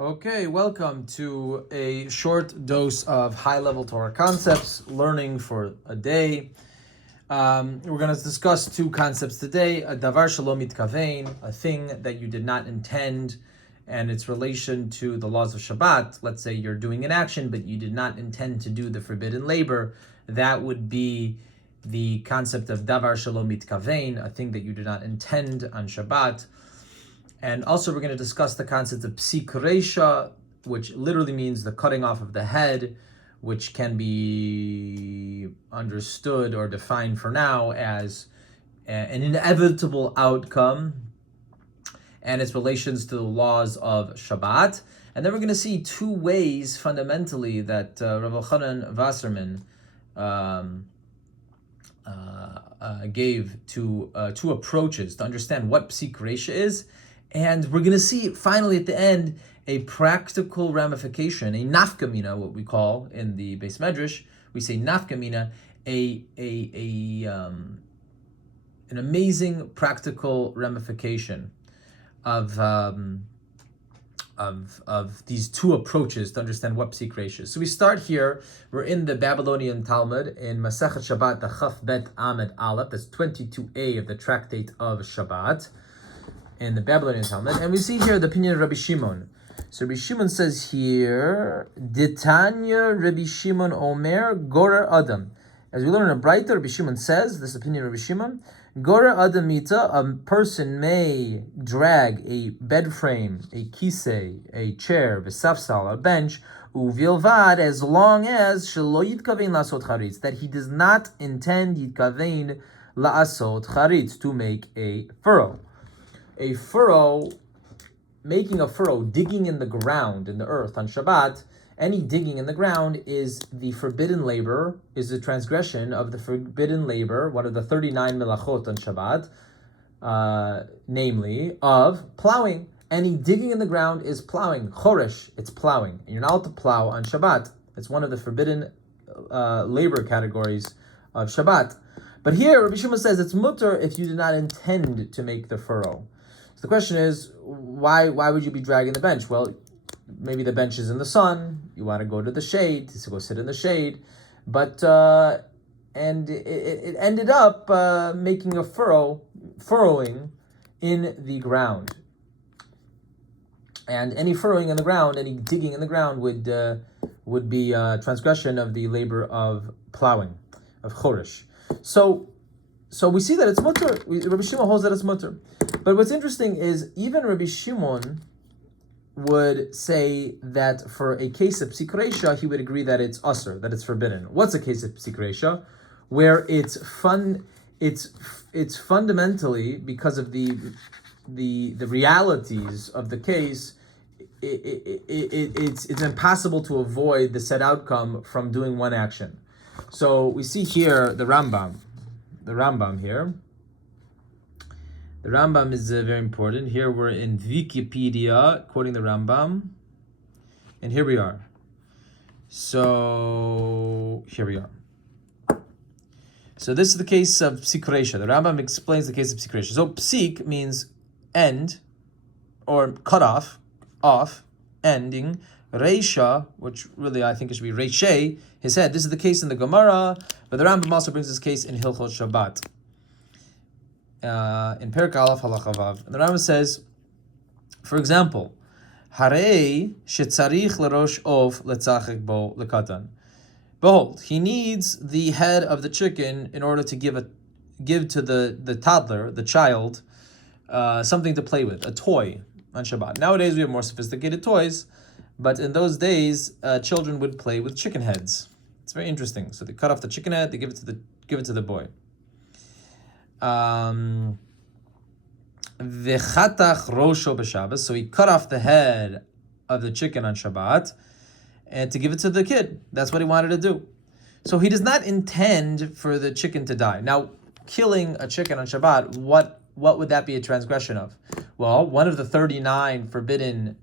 Okay, welcome to a short dose of high-level Torah concepts, learning for a day. We're going to discuss two concepts today: a davar shelo mitkavein, a thing that you did not intend, and its relation to the laws of Shabbat. Let's say you're doing an action, but you did not intend to do the forbidden labor. That would be the concept of davar shelo mitkavein, a thing that you did not intend on Shabbat. And also we're going to discuss the concept of Psik Reisheh, which literally means the cutting off of the head, which can be understood or defined for now as an inevitable outcome, and its relations to the laws of Shabbat. And then we're going to see two ways fundamentally that Rav Elchanan Wasserman gave to two approaches to understand what Psik Reisheh is. And we're going to see finally at the end a practical ramification, a nafkamina, what we call in the Beis Medrash, we say nafkamina, an amazing practical ramification of these two approaches to understand what Psik Reisheh is. So we start here. We're in the Babylonian Talmud in Masechet Shabbat, the Chaf Bet Amud Aleph. That's 22a of the tractate of Shabbat in the Babylonian Talmud, and we see here the opinion of Rabbi Shimon. So Rabbi Shimon says here, Ditanya Rabbi Shimon Omer Gorer Adam. As we learn in a Braita, Rabbi Shimon says, this opinion of Rabbi Shimon, Gorer Adam Mita, a person may drag a bed frame, a kisei, a chair, v'safsal, a bench, uvilvad, as long as shelo yitkavein la'asot charitz, that he does not intend yitkavein la'asot charitz, to make a furrow. A furrow, making a furrow, digging in the ground, in the earth on Shabbat, any digging in the ground is the forbidden labor, is the transgression of the forbidden labor, one of the 39 melachot on Shabbat, namely of plowing. Any digging in the ground is plowing. Choresh, it's plowing. And you're not allowed to plow on Shabbat. It's one of the forbidden labor categories of Shabbat. But here, Rabbi Shimon says it's mutter if you did not intend to make the furrow. So the question is, why would you be dragging the bench? Well, maybe the bench is in the sun. You want to go to the shade, to go sit in the shade. But and it ended up making a furrowing in the ground. And any furrowing in the ground, any digging in the ground would be transgression of the labor of plowing, of choresh. So we see that it's mutter. Rabbi Shimon holds that it's mutter. But what's interesting is even Rabbi Shimon would say that for a case of Psik Reisheh, he would agree that it's usher, that it's forbidden. What's a case of Psik Reisheh? Where it's fundamentally, because of the realities of the case, it's impossible to avoid the said outcome from doing one action. So we see here the Rambam here. The Rambam is very important. Here we're in Wikipedia, quoting the Rambam. And here we are. So, here we are. So this is the case of Psik Reisheh. The Rambam explains the case of Psik Reisheh. So Psik means end, or cut off, ending. Reisheh, which really I think it should be Reisheh, his head. This is the case in the Gemara, but the Rambam also brings this case in Hilchot Shabbat. In Perek Aleph Halacha Vav. And the Rambam says, for example, Harei shetzarich lerosh of letzachek bo lekatan. Behold, he needs the head of the chicken in order to give to the toddler, the child, something to play with, a toy on Shabbat. Nowadays we have more sophisticated toys, but in those days, children would play with chicken heads. It's very interesting. So they cut off the chicken head, they give it to the boy. V'chatach rosho b'Shabbos. So he cut off the head of the chicken on Shabbat, and to give it to the kid. That's what he wanted to do. So he does not intend for the chicken to die. Now, killing a chicken on Shabbat, what would that be a transgression of? Well, one of the 39 forbidden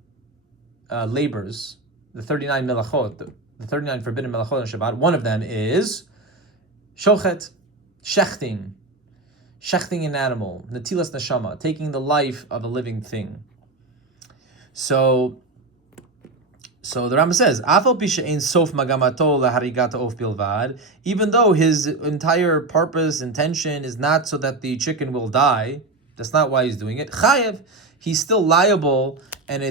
labors, the 39 melachot, the 39 forbidden melachot on Shabbat, one of them is shochet, shechting an animal, natilas neshama, taking the life of a living thing. So So the Rambam says, "Afal pi she'ein sof magamato laharigata of bilvad," even though his entire purpose, intention is not so that the chicken will die. That's not why he's doing it. Chayev, he's still liable, and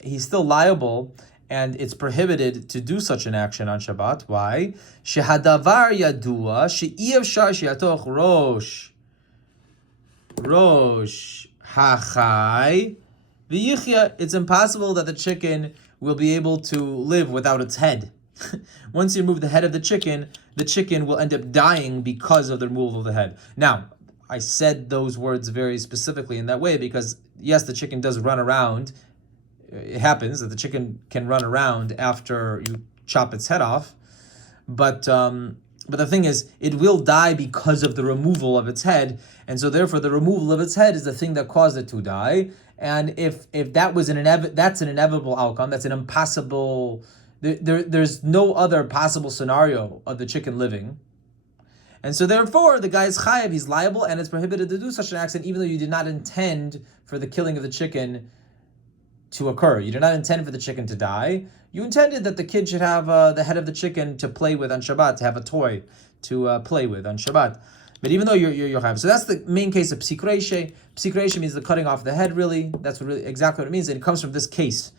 he's still liable, and it's prohibited to do such an action on Shabbat. Why? Shehadavar yadua she'iyavshar she'atoch rosh hachai v'yichya. It's impossible that the chicken will be able to live without its head. Once you remove the head of the chicken will end up dying because of the removal of the head. Now, I said those words very specifically in that way because, yes, the chicken does run around. It happens that the chicken can run around after you chop its head off, but the thing is, it will die because of the removal of its head, and so therefore the removal of its head is the thing that caused it to die. And if that was that's an inevitable outcome. That's an impossible. There's no other possible scenario of the chicken living, and so therefore the guy is chayav. He's liable, and it's prohibited to do such an accident, even though you did not intend for the killing of the chicken to occur. You did not intend for the chicken to die. You intended that the kid should have the head of the chicken to play with on Shabbat, to have a toy to play with on Shabbat. But even though you're chayav, so that's the main case of Psik Reisheh. Psik Reisheh means the cutting off the head. Really, that's exactly what it means, and it comes from this case.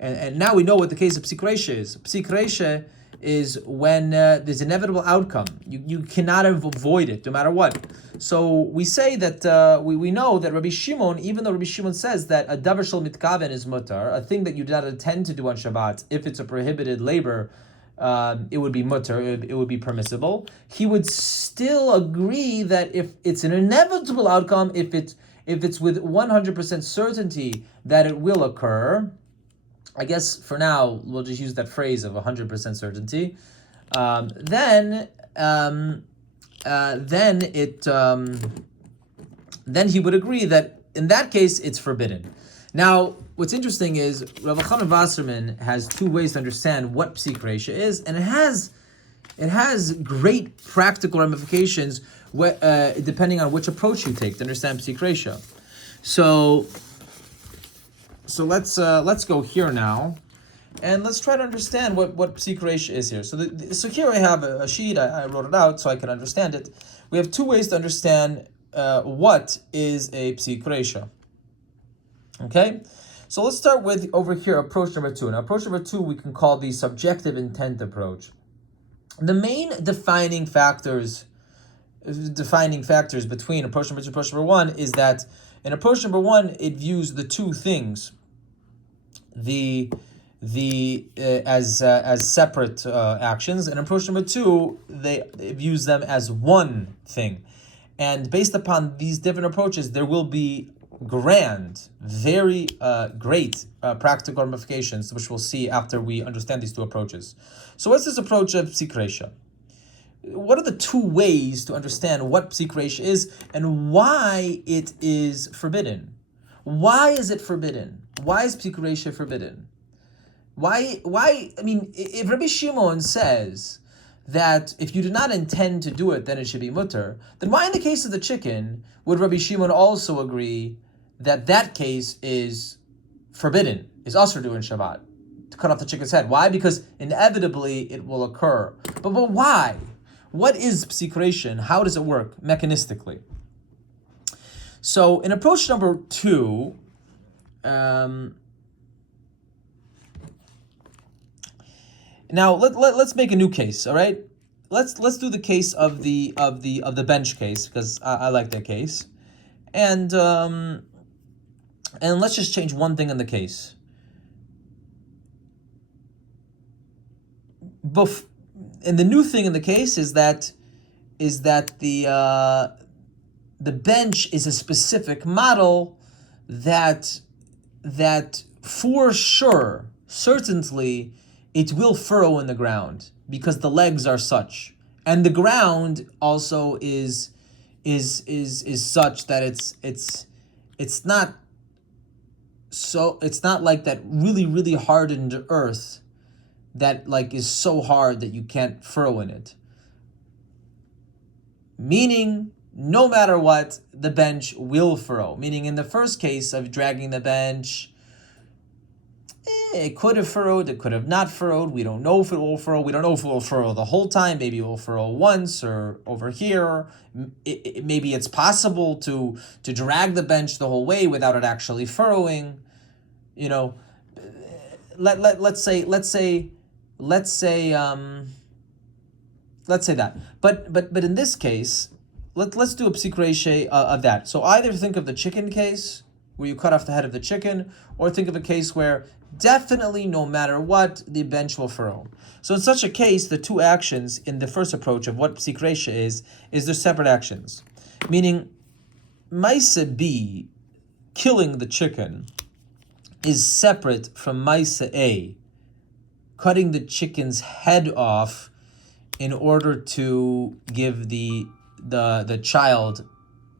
And now we know what the case of Psik Reisheh is. Psik Reisheh is when there's inevitable outcome. You cannot avoid it, no matter what. So we say that we know that Rabbi Shimon, even though Rabbi Shimon says that a davar shel mitkaven is mutar, a thing that you do not intend to do on Shabbat, if it's a prohibited labor, it would be mutar, it would be permissible. He would still agree that if it's an inevitable outcome, if it's with 100% certainty that it will occur, I guess for now we'll just use that phrase of 100% certainty. Then he would agree that in that case it's forbidden. Now, what's interesting is Rav Elchanan Wasserman has two ways to understand what Psik Reisheh is, and it has great practical ramifications depending on which approach you take to understand Psik Reisheh. So let's go here now, and let's try to understand what Psik Reisheh is here. So here I have a sheet. I wrote it out so I can understand it. We have two ways to understand what is a Psik Reisheh. Okay, so let's start with over here approach number 2. Now, approach number 2 we can call the subjective intent approach. The main defining factors between approach number 2 and approach number 1 is that in approach number 1 it views the two things as separate actions, and approach number 2 it views them as one thing. And based upon these different approaches, there will be very great practical ramifications, which we'll see after we understand these two approaches. So what's this approach of Psik Reisheh? What are the two ways to understand what Psik Reisheh is and why it is forbidden? Why is it forbidden? Why is Psik Reisheh forbidden? Why? I mean, if Rabbi Shimon says that if you do not intend to do it, then it should be mutter, then why in the case of the chicken would Rabbi Shimon also agree that case is forbidden, is also doing Shabbat, to cut off the chicken's head? Why? Because inevitably it will occur. But why? What is Psik Reisheh? How does it work mechanistically? So in approach number 2, now let's make a new case. All right, let's do the case of the bench case, because I like that case, and let's just change one thing in the case. And the new thing in the case is that the bench is a specific model that for sure, certainly, it will furrow in the ground because the legs are such, and the ground also is such that it's not like that really hardened earth that like is so hard that you can't furrow in it. Meaning, no matter what, the bench will furrow. Meaning, in the first case of dragging the bench, It could have furrowed, it could have not furrowed. We don't know if it will furrow. We don't know if it will furrow the whole time. Maybe it will furrow once or over here. Maybe it's possible to drag the bench the whole way without it actually furrowing. You know, let's say that. But in this case, let's do a Psik Reisheh of that. So either think of the chicken case, where you cut off the head of the chicken, or think of a case where definitely no matter what, the bench will furrow. So in such a case, the two actions in the first approach of what Psik Reisheh is they're separate actions. Meaning, Maisa B, killing the chicken, is separate from Maisa A, cutting the chicken's head off in order to give the child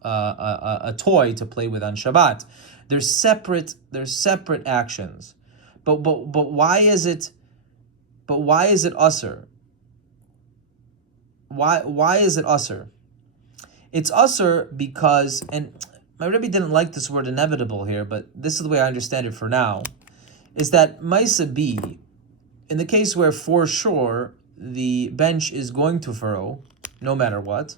a toy to play with on Shabbat. They're separate actions. But why is it usher? Why is it usher? It's usher because, and my Rebbe didn't like this word inevitable here, but this is the way I understand it for now, is that Maisa B, in the case where for sure the bench is going to furrow, no matter what,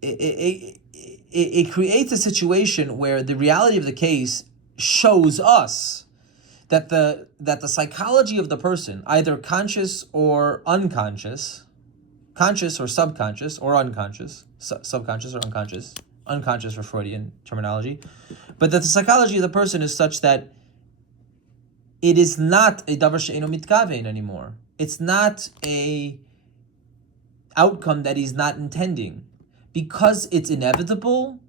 it creates a situation where the reality of the case shows us that the psychology of the person, either conscious or unconscious, conscious or subconscious or unconscious, subconscious or unconscious for Freudian terminology, but that the psychology of the person is such that it is not a davar she'eino mitkaven anymore. It's not a outcome that he's not intending. Because it's inevitable,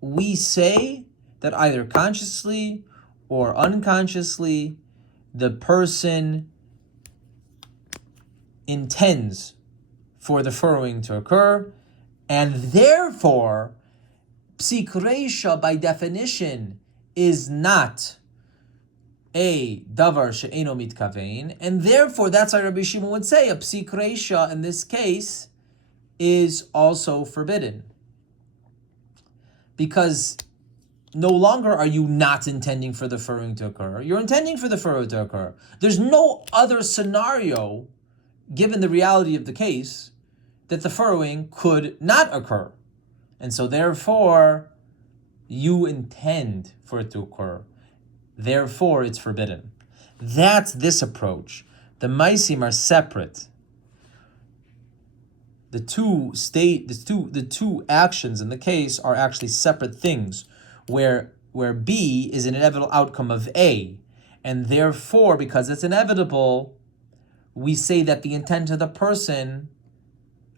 we say that either consciously or unconsciously, the person intends for the furrowing to occur, and therefore, Psik Reisheh by definition is not a davar she'eino mitkaven, and therefore that's why Rabbi Shimon would say a Psik Reisheh in this case is also forbidden. Because no longer are you not intending for the furrowing to occur, you're intending for the furrow to occur. There's no other scenario, given the reality of the case, that the furrowing could not occur. And so therefore, you intend for it to occur. Therefore, it's forbidden. That's this approach. The Maisim are separate. The two actions in the case are actually separate things, where B is an inevitable outcome of A, and therefore, because it's inevitable, we say that the intent of the person,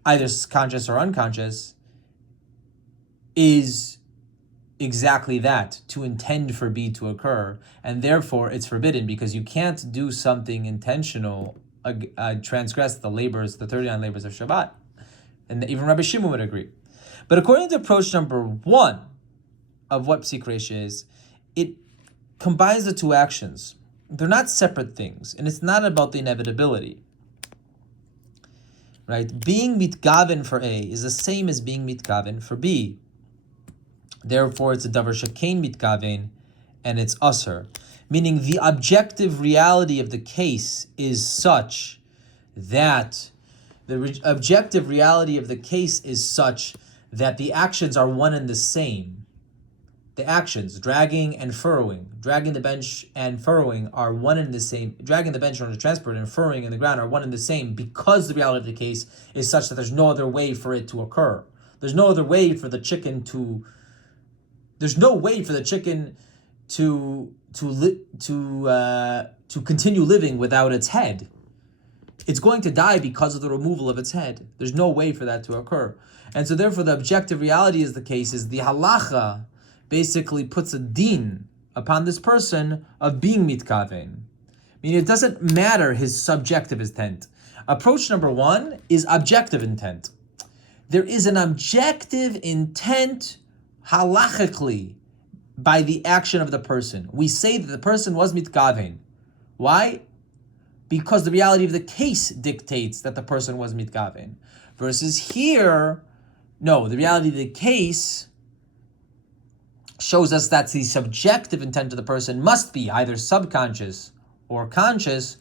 either conscious or unconscious, is exactly that, to intend for B to occur, and therefore it's forbidden, because you can't do something intentional, transgress the 39 labors of Shabbat. And even Rabbi Shimon would agree. But according to approach number 1 of what Psik Reisheh is, it combines the two actions. They're not separate things, and it's not about the inevitability. Right? Being mitgaven for A is the same as being mitgaven for B. Therefore, it's a davar shekein mitgaven, and it's usher. Meaning the objective reality of the case is such that objective reality of the case is such that the actions are one and the same. The actions, dragging and furrowing, dragging the bench and furrowing are one and the same. Dragging the bench on the transport and furrowing in the ground are one and the same, because the reality of the case is such that there's no other way for it to occur. There's no other way for the chicken to. There's no way for the chicken to continue living without its head. It's going to die because of the removal of its head. There's no way for that to occur. And so therefore the objective reality is the case is the halacha basically puts a din upon this person of being mitkaven. Meaning it doesn't matter his subjective intent. Approach number 1 is objective intent. There is an objective intent halachically by the action of the person. We say that the person was mitkaven. Why? Because the reality of the case dictates that the person was mitkaven. Versus here, no, the reality of the case shows us that the subjective intent of the person must be either subconscious or conscious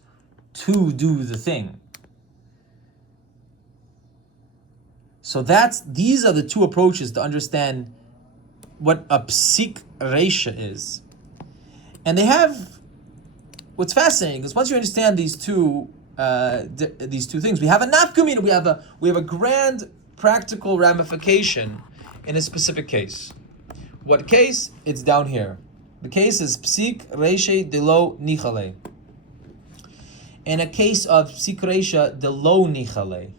to do the thing. So these are the two approaches to understand what a Psik Reisheh is. And they have, what's fascinating is once you understand these two things, we have a nafkamina, we have a grand practical ramification in a specific case. What case? It's down here. The case is Psik Reisheh de lo nichale. In a case of Psik Reisheh de lo nichale.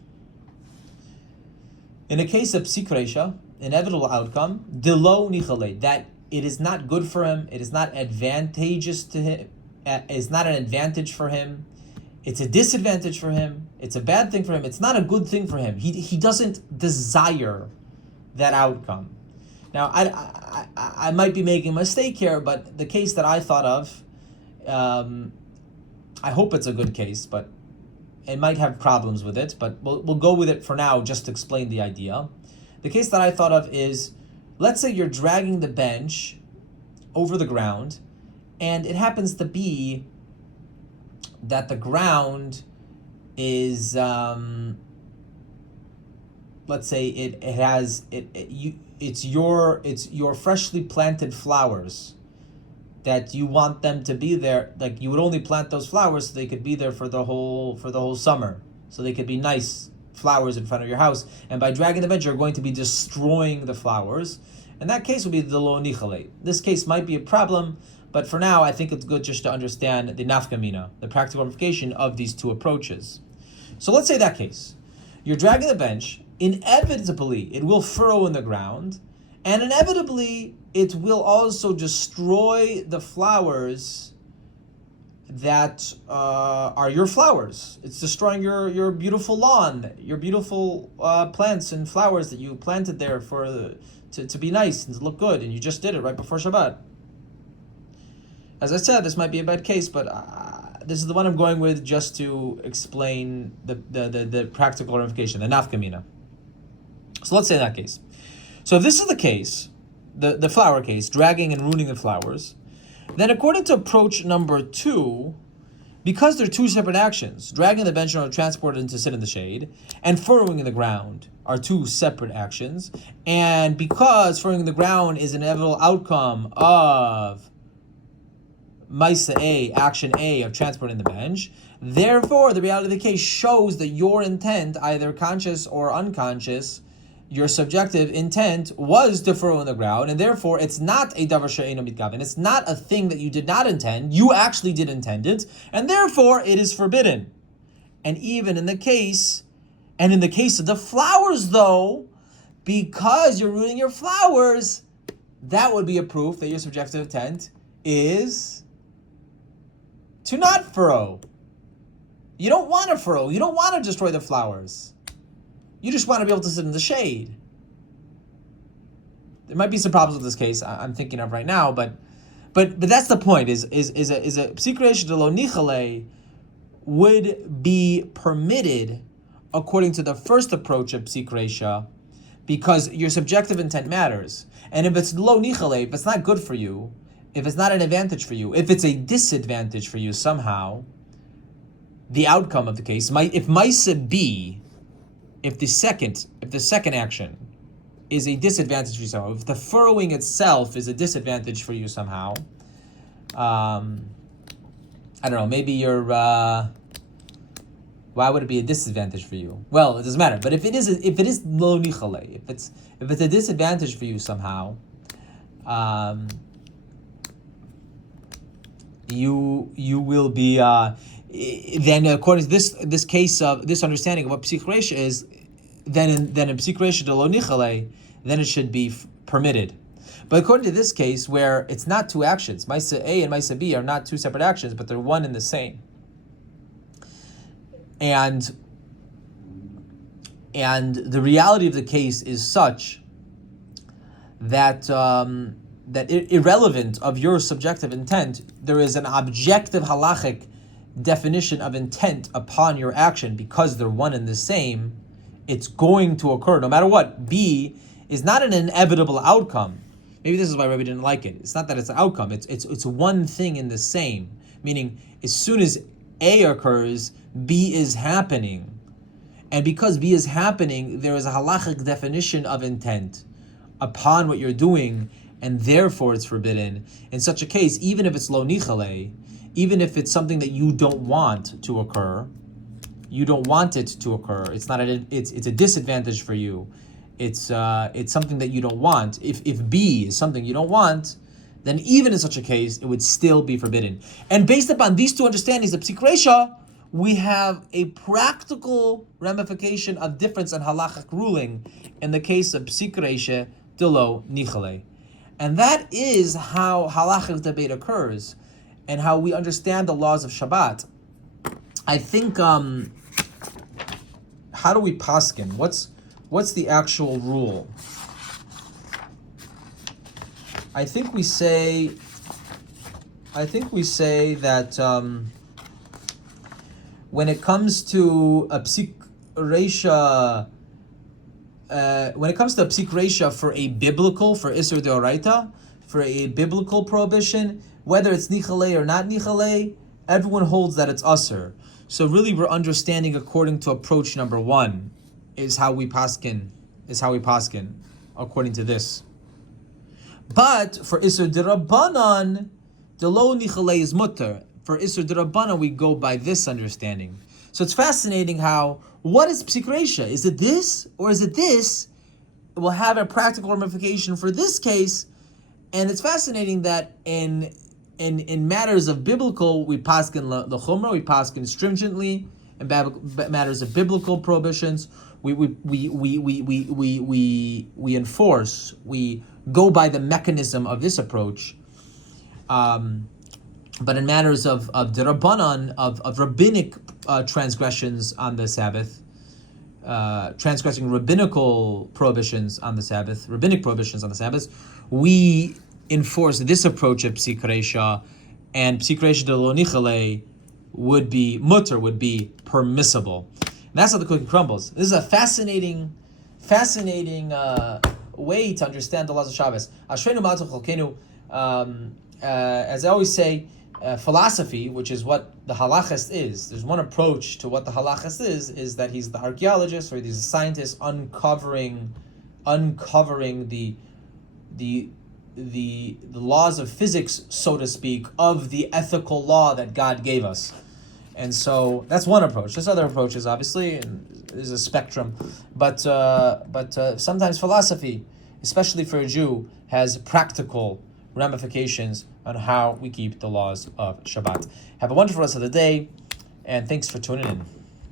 In a case of Psik Reisheh, inevitable outcome, de lo nichale, that it is not good for him, it is not advantageous to him, it's not an advantage for him, it's a disadvantage for him, it's a bad thing for him, it's not a good thing for him. He doesn't desire that outcome. Now, I might be making a mistake here, but the case that I thought of, I hope it's a good case, but it might have problems with it, but we'll go with it for now just to explain the idea. The case that I thought of is, let's say you're dragging the bench over the ground, and it happens to be that the ground is, let's say it's your freshly planted flowers that you want them to be there. Like, you would only plant those flowers so they could be there for the whole summer, so they could be nice flowers in front of your house. And by dragging the bench, you're going to be destroying the flowers. In that case, would be the lo nichale. This case might be a problem, but for now, I think it's good just to understand the nafkamina, the practical ramification of these two approaches. So let's say that case. You're dragging the bench, inevitably it will furrow in the ground, and inevitably it will also destroy the flowers that are your flowers. It's destroying your beautiful lawn, your beautiful plants and flowers that you planted there to be nice and to look good, and you just did it right before Shabbat. As I said, this might be a bad case, but this is the one I'm going with just to explain the practical ramification, the nafkamina. So let's say that case. So if this is the case, the flower case, dragging and ruining the flowers, then according to approach number 2, because they're two separate actions, dragging the bench in order to transport it and to sit in the shade, and furrowing in the ground are two separate actions, and because furrowing in the ground is an inevitable outcome of Maisa A, action A of transporting the bench, therefore the reality of the case shows that your intent, either conscious or unconscious, your subjective intent was to furrow in the ground, and therefore it's not a davar she'eino mitkaven. It's not a thing that you did not intend. You actually did intend it, and therefore it is forbidden. And even in the case of the flowers, though, because you're ruining your flowers, that would be a proof that your subjective intent is to not furrow. You don't want to furrow. You don't want to destroy the flowers. You just want to be able to sit in the shade. There might be some problems with this case I'm thinking of right now, but that's the point. Is a Psik Reisheh de lo nichale would be permitted according to the first approach of Psik Reisheh, because your subjective intent matters. And if it's lo nichale, if it's not good for you, if it's not an advantage for you, if it's a disadvantage for you somehow, the outcome of the case might, if Maisa B, if the second action is a disadvantage for you somehow, if the furrowing itself is a disadvantage for you somehow, I don't know, maybe you're, why would it be a disadvantage for you? Well, it doesn't matter. But if it is lo nichale, if it's a disadvantage for you somehow, you will be then according to this case of this understanding of what Psik Reisheh is, then in Psik Reisheh de lo nichale, then it should be permitted. But according to this case, where it's not two actions, Maisa A and Maisa B are not two separate actions, but they're one and the same. And the reality of the case is such that irrelevant of your subjective intent, there is an objective halachic definition of intent upon your action. Because they're one and the same, it's going to occur no matter what. B is not an inevitable outcome. Maybe this is why Rebbe didn't like it. It's not that it's an outcome. It's one thing in the same. Meaning, as soon as A occurs, B is happening. And because B is happening, there is a halachic definition of intent upon what you're doing, and therefore it's forbidden. In such a case, even if it's lo nichale, even if it's something that you don't want to occur, you don't want it to occur. It's not it's a disadvantage for you. It's something that you don't want. If B is something you don't want, then even in such a case, it would still be forbidden. And based upon these two understandings of Psik Reisheh, we have a practical ramification of difference in halachic ruling in the case of Psik Reisheh Delo Nichale. And that is how halachic debate occurs and how we understand the laws of Shabbat. I think, how do we paskin? What's the actual rule? I think we say that when it comes to a Psik Reisheh, for a biblical, for Isur Deoraita, for a biblical prohibition, whether it's Nichale or not Nichale, everyone holds that it's Asur. So really we're understanding according to approach number one is how we paskin, according to this. But for Isur D'Rabbanan, the lo Nichale is mutter. For Isur D'Rabbanan, we go by this understanding. So it's fascinating how, what is Psik Reisheh? Is it this or is it this? It will have a practical ramification for this case. And it's fascinating that in matters of biblical, we paskin the chumrah, we paskin stringently. In matters of biblical prohibitions, we enforce, we go by the mechanism of this approach. But in matters of D'Rabbanan, of rabbinic transgressions on the Sabbath, transgressing rabbinic prohibitions on the Sabbath, we enforce this approach of Psik Reisheh, and Psik Reisheh de lo nichale would be mutter, would be permissible. And that's how the cookie crumbles. This is a fascinating way to understand the laws of Shabbos. Ashreinu ma'atzah chalkenu. As I always say, philosophy, which is what the halachist is. There's one approach to what the halachist is that he's the archaeologist or he's a scientist uncovering the laws of physics, so to speak, of the ethical law that God gave us. And so that's one approach. There's other approaches, obviously, and there's a spectrum. But sometimes philosophy, especially for a Jew, has practical ramifications on how we keep the laws of Shabbat. Have a wonderful rest of the day, and thanks for tuning in.